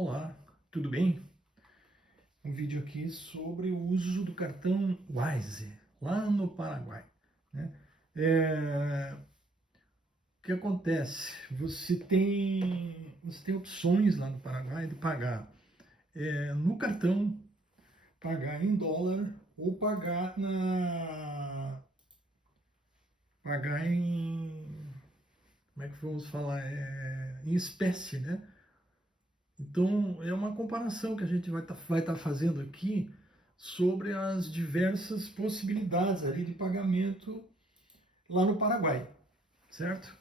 Olá, tudo bem? Um vídeo aqui sobre o uso do cartão Wise, lá no Paraguai, né? O que acontece? Você tem opções lá no Paraguai de pagar no cartão, pagar em dólar ou pagar em, como é que vamos falar? Em espécie, né? Então, é uma comparação que a gente vai tá fazendo aqui sobre as diversas possibilidades ali de pagamento lá no Paraguai, certo?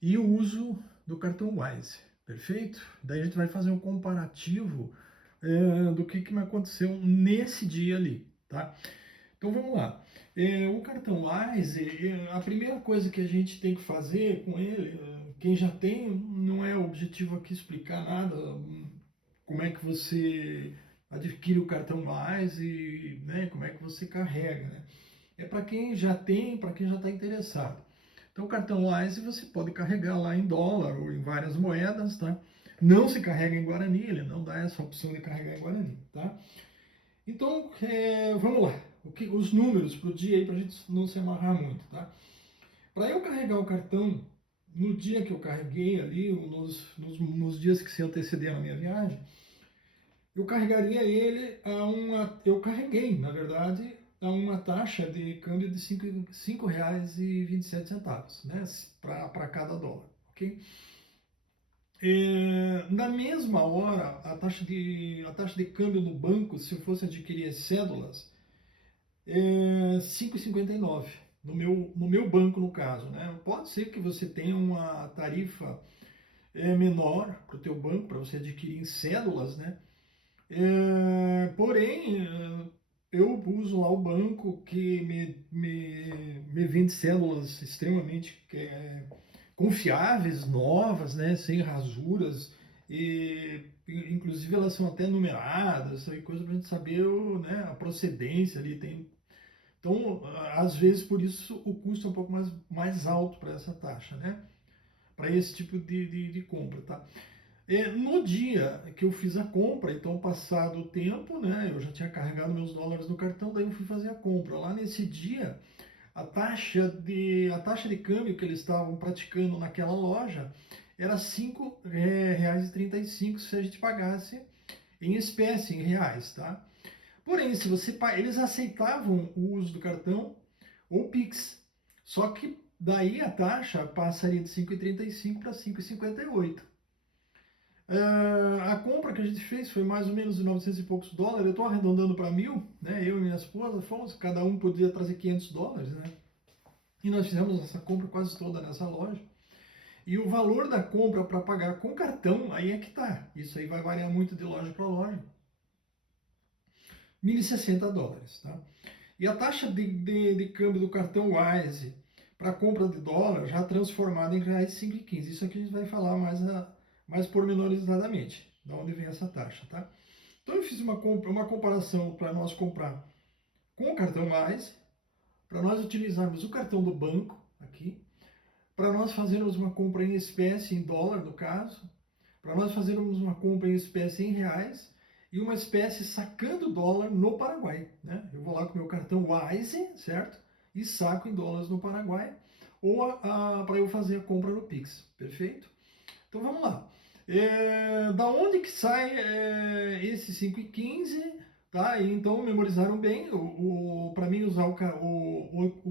E o uso do cartão Wise, perfeito? Daí a gente vai fazer um comparativo do que me aconteceu nesse dia ali, tá? Então vamos lá. O cartão Wise, a primeira coisa que a gente tem que fazer com ele, quem já tem, não é objetivo aqui explicar nada, como é que você adquire o cartão Wise e né, como é que você carrega, né? É para quem já tem, para quem já está interessado. Então o cartão Wise você pode carregar lá em dólar ou em várias moedas, tá? Não se carrega em Guarani, ele não dá essa opção de carregar em Guarani, tá? Então, vamos lá. Os números para o dia aí, para a gente não se amarrar muito, tá? Para eu carregar o cartão, no dia que eu carreguei ali, nos dias que se antecederam a minha viagem, eu carregaria ele eu carreguei, na verdade, a uma taxa de câmbio de cinco reais e 27 centavos, né? Para cada dólar, ok? Na mesma hora, a taxa de câmbio no banco, se eu fosse adquirir as cédulas, 5,59 no meu banco, no caso, né? Pode ser que você tenha uma tarifa menor para o teu banco, para você adquirir em cédulas, né? Porém, eu uso lá o banco que me vende cédulas extremamente confiáveis, novas, né? Sem rasuras, e inclusive elas são até numeradas, aí coisa para a gente saber né, a procedência ali. Então, às vezes, por isso o custo é um pouco mais alto para essa taxa, né? Para esse tipo de compra, tá? No dia que eu fiz a compra, então passado o tempo, né? Eu já tinha carregado meus dólares no cartão, daí eu fui fazer a compra. Lá nesse dia, a taxa de câmbio que eles estavam praticando naquela loja era cinco reais e 35 se a gente pagasse em espécie, em reais, tá? Porém, se você eles aceitavam o uso do cartão ou Pix. Só que daí a taxa passaria de 5,35 para 5,58. A compra que a gente fez foi mais ou menos de 900 e poucos dólares. Eu estou arredondando para 1.000, né? Eu e minha esposa fomos, cada um podia trazer 500 dólares, né? E nós fizemos essa compra quase toda nessa loja. E o valor da compra para pagar com cartão, aí é que tá. Isso aí vai variar muito de loja para loja. 1.060 dólares, tá? E a taxa de câmbio do cartão Wise para compra de dólar já transformada em reais 5,15. Isso aqui a gente vai falar mais pormenorizadamente, de onde vem essa taxa, tá? Então eu fiz uma comparação para nós comprar com o cartão Wise, para nós utilizarmos o cartão do banco aqui, para nós fazermos uma compra em espécie, em dólar no caso, para nós fazermos uma compra em espécie em reais e uma espécie sacando dólar no Paraguai, né? Eu vou lá com o meu cartão Wise, certo? E saco em dólares no Paraguai, ou para eu fazer a compra no Pix, perfeito? Então vamos lá. Da onde que sai esse 5,15? Tá? E então memorizaram bem. Para mim usar o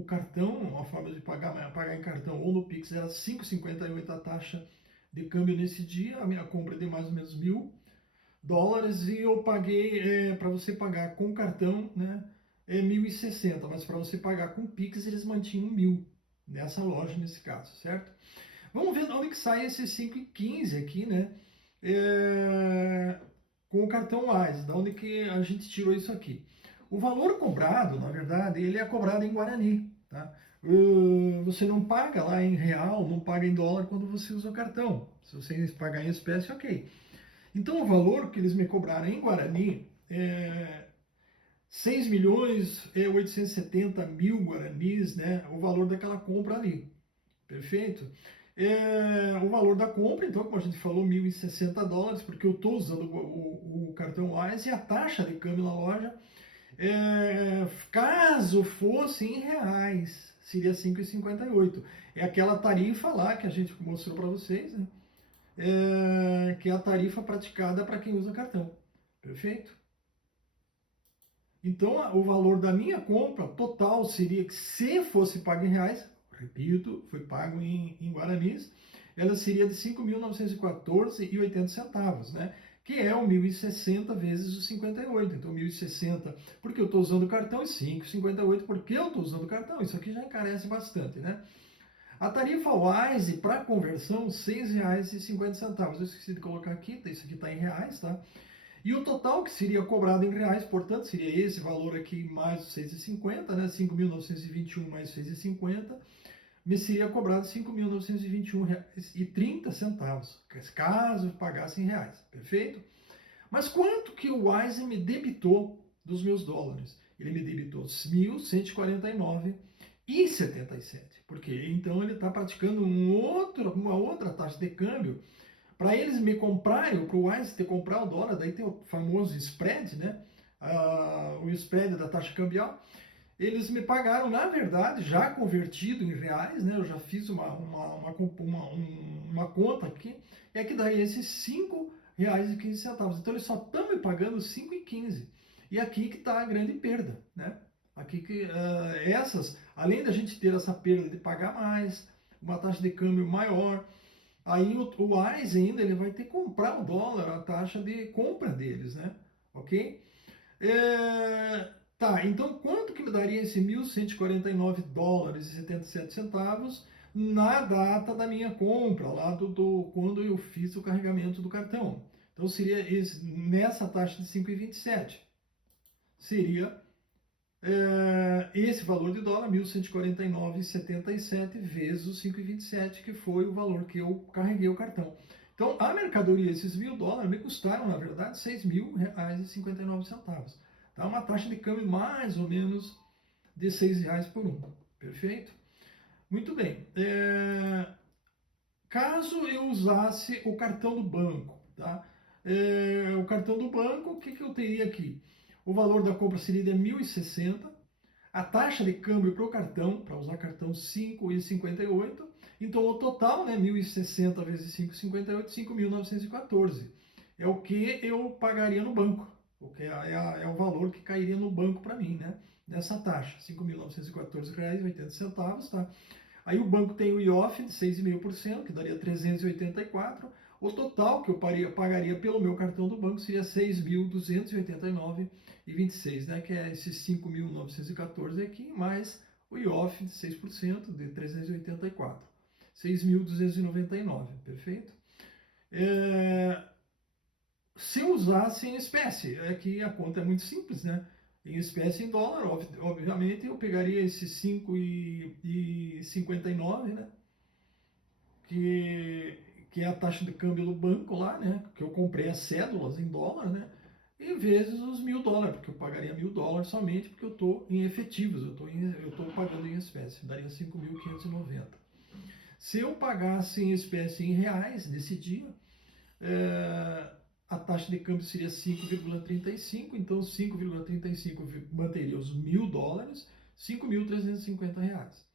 cartão, a forma de pagar em cartão ou no Pix era 5,58 a taxa de câmbio nesse dia. A minha compra é de mais ou menos 1.000 dólares e eu paguei, para você pagar com cartão, né, 1.060, mas para você pagar com Pix eles mantinham 1.000 nessa loja nesse caso, certo? Vamos ver de onde que sai esses 5,15 aqui, né? Com o cartão Wise, de onde que a gente tirou isso aqui. O valor cobrado, na verdade, ele é cobrado em Guarani, tá? Você não paga lá em real, não paga em dólar quando você usa o cartão. Se você pagar em espécie, ok. Então o valor que eles me cobraram em Guarani é 6 milhões e 870 mil guaranis, né? O valor daquela compra ali. Perfeito? O valor da compra, então, como a gente falou, $1.060, porque eu estou usando o cartão Wise, e a taxa de câmbio na loja, caso fosse em reais, seria 5,58. É aquela tarifa lá que a gente mostrou para vocês, né? Que é a tarifa praticada para quem usa cartão. Perfeito? Então, o valor da minha compra total seria que, se fosse pago em reais, repito, foi pago em guaranis, ela seria de 5.914,80 centavos, né? Que é o 1.060 vezes os 58. Então, 1.060 porque eu estou usando o cartão e 5,58 porque eu estou usando o cartão. Isso aqui já encarece bastante, né? A tarifa Wise para conversão, R$ 6,50. Eu esqueci de colocar aqui, isso aqui está em reais, tá? E o total que seria cobrado em reais, portanto, seria esse valor aqui mais os 6,50, né? 5.921 mais 6,50, me seria cobrado R$ 5.921,30, caso pagasse em reais, perfeito? Mas quanto que o Wise me debitou dos meus dólares? Ele me debitou 1.149,77. Porque então ele está praticando uma outra taxa de câmbio para eles me comprarem, para o Wise ter comprar o dólar, daí tem o famoso spread, né? O spread da taxa cambial. Eles me pagaram, na verdade, já convertido em reais, né? Eu já fiz uma conta aqui, é que daí esses R$ 5,15. Então eles só estão me pagando 5,15. E aqui que está a grande perda, né? Aqui que além da gente ter essa perda de pagar mais, uma taxa de câmbio maior, aí o Wise ainda ele vai ter que comprar o dólar, a taxa de compra deles, né? Ok? Tá, então quanto que me daria esse $1.149,77 na data da minha compra, lá quando eu fiz o carregamento do cartão? Então seria nessa taxa de 5,27. Seria esse valor de dólar, 1.149,77 vezes os 5,27, que foi o valor que eu carreguei o cartão. Então, a mercadoria, esses $1.000, me custaram, na verdade, R$ 6.000,59. Tá? Uma taxa de câmbio mais ou menos de R$ 6 por um. Perfeito? Muito bem. Caso eu usasse o cartão do banco, tá? O cartão do banco, o que eu teria aqui? O valor da compra seria de 1.060. A taxa de câmbio para o cartão, para usar cartão, 5,58. Então, o total, né, 1.060 vezes 5,58, 5.914. É o que eu pagaria no banco, o que é o valor que cairia no banco para mim, né, nessa taxa, R$ 5.914,80, tá? Aí o banco tem o IOF de 6,5%, que daria 384. O total que eu pagaria pelo meu cartão do banco seria 6.289,26, né? Que é esses 5.914 aqui, mais o IOF de 6% de 384. 6.299, perfeito? Se eu usasse em espécie, é que a conta é muito simples, né? Em espécie em dólar, obviamente, eu pegaria esses 5,59, né? Que, que é a taxa de câmbio do banco lá, né? Que eu comprei as cédulas em dólar, né? E vezes os $1.000, porque eu pagaria $1.000 somente porque eu estou em efetivos, eu estou pagando em espécie, daria 5.590. Se eu pagasse em espécie em reais nesse dia, a taxa de câmbio seria 5,35, então 5,35 manteria os $1.000, R$ 5.350.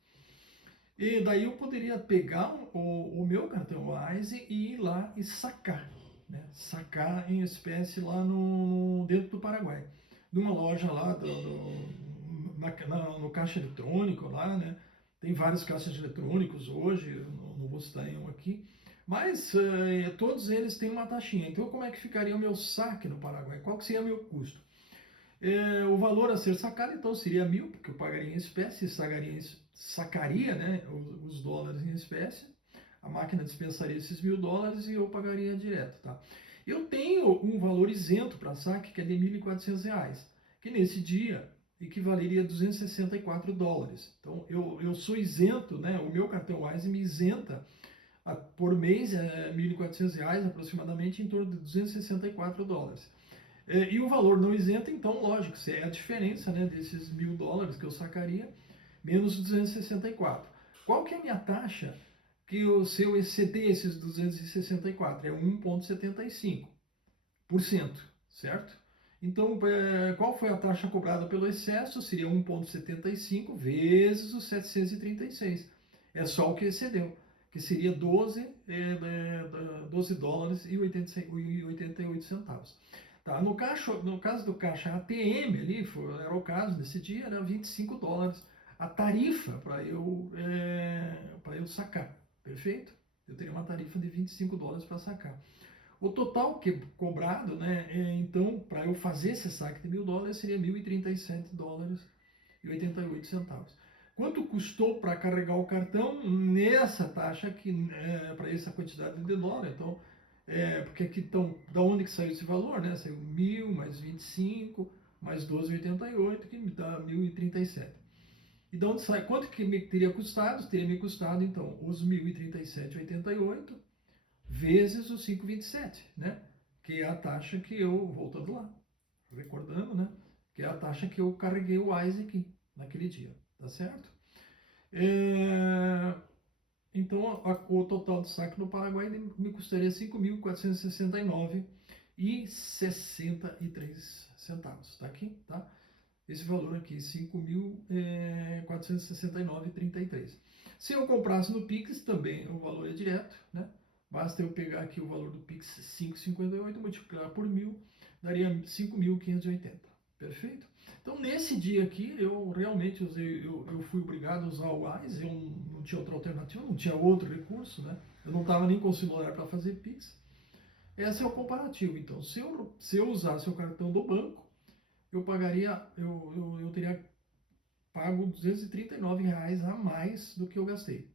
E daí eu poderia pegar o meu cartão Wise e ir lá e sacar, né? Sacar em espécie lá dentro do Paraguai, numa loja lá no caixa eletrônico lá, né? Tem vários caixas eletrônicos hoje, eu não vou citar nenhum aqui, mas todos eles têm uma taxinha. Então como é que ficaria o meu saque no Paraguai? Qual que seria o meu custo? O valor a ser sacado, então, seria 1.000, porque eu pagaria em espécie, sacaria, né, os dólares em espécie, a máquina dispensaria esses $1.000 e eu pagaria direto, tá? Eu tenho um valor isento para saque, que é de R$ 1.400, que nesse dia equivaleria a $264. Então, eu sou isento, né, o meu cartão Wise me isenta por mês, R$ 1.400 aproximadamente, em torno de $264. E o valor não isento, então, lógico, é a diferença, né, desses $1.000 que eu sacaria, menos 264. Qual que é a minha taxa que se eu exceder esses 264, é 1,75%, certo? Então, qual foi a taxa cobrada pelo excesso? Seria 1,75 vezes os 736. É só o que excedeu, que seria 12 dólares e 88 centavos. Tá, no caso do caixa ATM ali, era o caso desse dia, era 25 dólares a tarifa para eu sacar, perfeito? Eu teria uma tarifa de 25 dólares para sacar. O total cobrado, né, então, para eu fazer esse saque de 1.000 dólares, seria 1.037 dólares e 88 centavos. Quanto custou para carregar o cartão nessa taxa aqui, para essa quantidade de dólar? Então, porque aqui estão, da onde que saiu esse valor, né? Saiu 1.000 mais 25 mais 12,88, que me dá 1.037. E de onde sai? Quanto que me teria custado? Teria me custado, então, os 1.037,88 vezes os 5,27, né? Que é a taxa que eu, voltando lá, recordando, né? Que é a taxa que eu carreguei o WISE aqui, naquele dia, tá certo? Então, o total de saque no Paraguai me custaria 5.469,63 centavos, tá aqui, tá? Esse valor aqui, 5.469,33. Se eu comprasse no Pix, também o valor é direto, né? Basta eu pegar aqui o valor do Pix 5,58, multiplicar por 1.000, daria 5.580. Perfeito? Então, nesse dia aqui, eu realmente eu fui obrigado a usar o WISE, eu não tinha outra alternativa, não tinha outro recurso, né? Eu não estava nem com o celular para fazer Pix. Esse é o comparativo. Então, se eu usasse o cartão do banco, eu teria pago R$ 239 a mais do que eu gastei.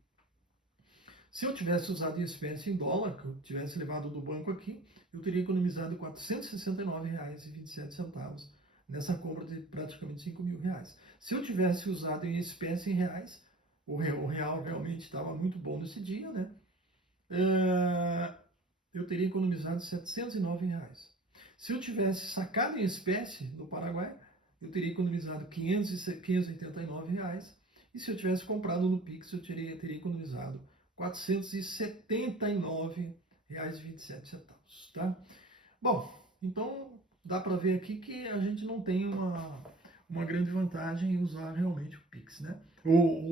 Se eu tivesse usado em espécie em dólar, que eu tivesse levado do banco aqui, eu teria economizado R$ 469,27 nessa compra de praticamente R$ 5.000. Se eu tivesse usado em espécie em reais, o real realmente estava muito bom nesse dia, né? Eu teria economizado R$ 709. Se eu tivesse sacado em espécie no Paraguai, eu teria economizado R$ 589. E se eu tivesse comprado no Pix, eu teria economizado R$ 479,27, tá? Bom, então dá para ver aqui que a gente não tem uma grande vantagem em usar realmente o Pix, né?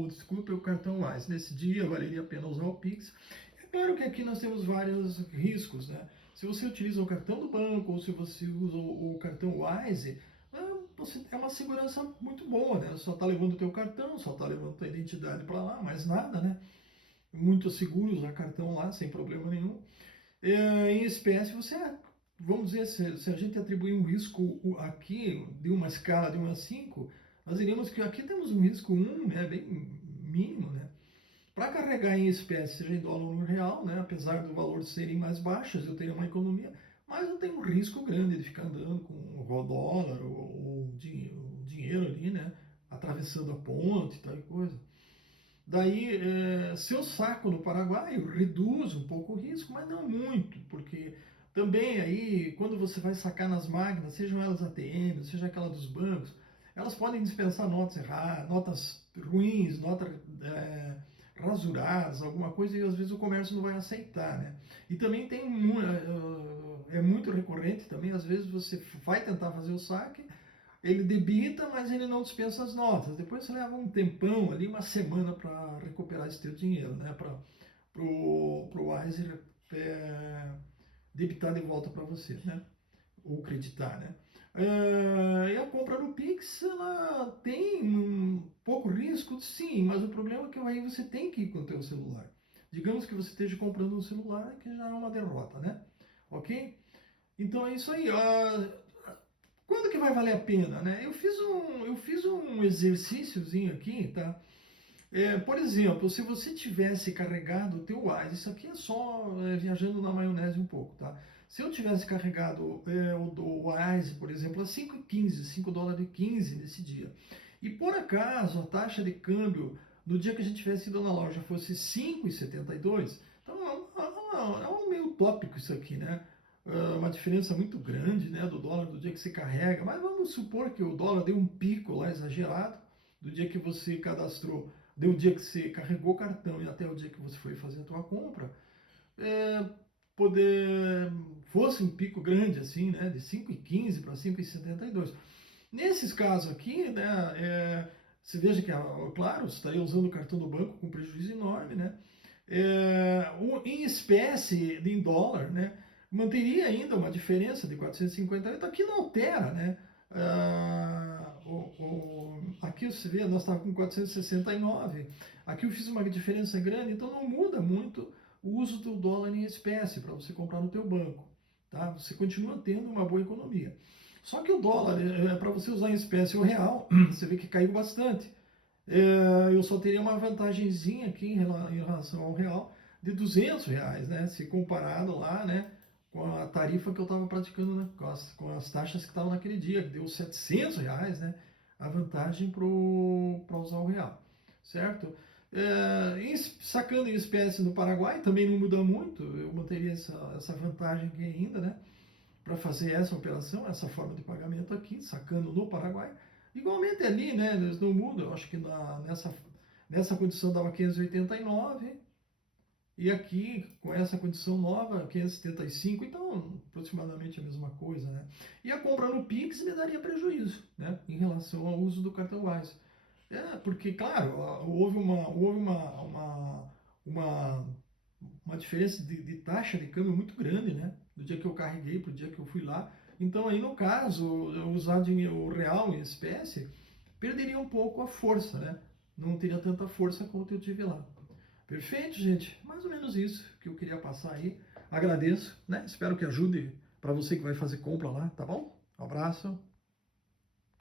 Desculpe, o cartão Wise. Nesse dia valeria a pena usar o Pix. É claro que aqui nós temos vários riscos, né? Se você utiliza o cartão do banco ou se você usa o cartão Wise, você tem uma segurança muito boa, né? Só está levando o teu cartão, só está levando a tua identidade para lá, mais nada, né? Muito seguro usar cartão lá, sem problema nenhum. Em espécie, vamos dizer, se a gente atribuir um risco aqui de uma escala de 1 a 5, nós diríamos que aqui temos um risco 1, né, bem mínimo, né? Para carregar em espécie, seja em dólar ou no real, né, apesar do valor serem mais baixos, eu teria uma economia, mas eu tenho um risco grande de ficar andando com o dólar ou dinheiro ali, né, atravessando a ponte e tal e coisa. Daí, se eu saco no Paraguai, eu reduzo um pouco o risco, mas não muito, porque também aí, quando você vai sacar nas máquinas, sejam elas ATM, seja aquela dos bancos, elas podem dispensar notas erradas, notas ruins, notas rasuradas, alguma coisa, e às vezes o comércio não vai aceitar, né? E também é muito recorrente também, às vezes você vai tentar fazer o saque, ele debita, mas ele não dispensa as notas. Depois você leva um tempão ali, uma semana para recuperar esse teu dinheiro, né? Para o Wise debitar de volta para você, né? Ou creditar, né? E a compra no Pix, ela tem um pouco risco, sim, mas o problema é que aí você tem que ir com o teu celular. Digamos que você esteja comprando um celular, que já é uma derrota, né? Ok? Então é isso aí. Quando que vai valer a pena, né? Eu fiz um exercíciozinho aqui, tá? Por exemplo, se você tivesse carregado o teu Wise, isso aqui é só viajando na maionese um pouco, tá? Se eu tivesse carregado o do Wise, por exemplo, a 5,15, 5 dólares e 15 nesse dia, e por acaso a taxa de câmbio no dia que a gente tivesse ido na loja fosse 5,72, então é um meio tópico isso aqui, né? Uma diferença muito grande, né, do dólar do dia que você carrega, mas vamos supor que o dólar deu um pico lá exagerado do dia que você cadastrou deu o dia que você carregou o cartão e até o dia que você foi fazer a tua compra, poder, fosse um pico grande assim, né, de 5,15 para 5,72. Nesses casos aqui, né, você veja que, claro, você estaria usando o cartão do banco com prejuízo enorme, né? Em espécie, em dólar, né, manteria ainda uma diferença de 458, aqui não altera, né? Aqui você vê, nós estávamos com 469, aqui eu fiz uma diferença grande, então não muda muito o uso do dólar em espécie para você comprar no teu banco, tá? Você continua tendo uma boa economia. Só que o dólar, para você usar em espécie o real, você vê que caiu bastante. Eu só teria uma vantagenzinha aqui em relação ao real de R$ 200, né? Se comparado lá, né, com a tarifa que eu estava praticando, né, com as taxas que estavam naquele dia, que deu R$ 700, né? A vantagem para usar o real, certo? Sacando em espécie no Paraguai também não muda muito, eu manteria essa vantagem aqui ainda, né? Para fazer essa operação, essa forma de pagamento aqui, sacando no Paraguai. Igualmente ali, né, eles não mudam, eu acho que nessa condição dava 589 e aqui com essa condição nova 575, então aproximadamente a mesma coisa, né? E a compra no Pix me daria prejuízo, né, em relação ao uso do cartão Wise. Porque, claro, uma, uma diferença de taxa de câmbio muito grande, né? Do dia que eu carreguei para o dia que eu fui lá. Então, aí no caso, eu usar dinheiro o real em espécie, perderia um pouco a força, né? Não teria tanta força quanto eu tive lá. Perfeito, gente? Mais ou menos isso que eu queria passar aí. Agradeço, né? Espero que ajude para você que vai fazer compra lá, tá bom? Um abraço.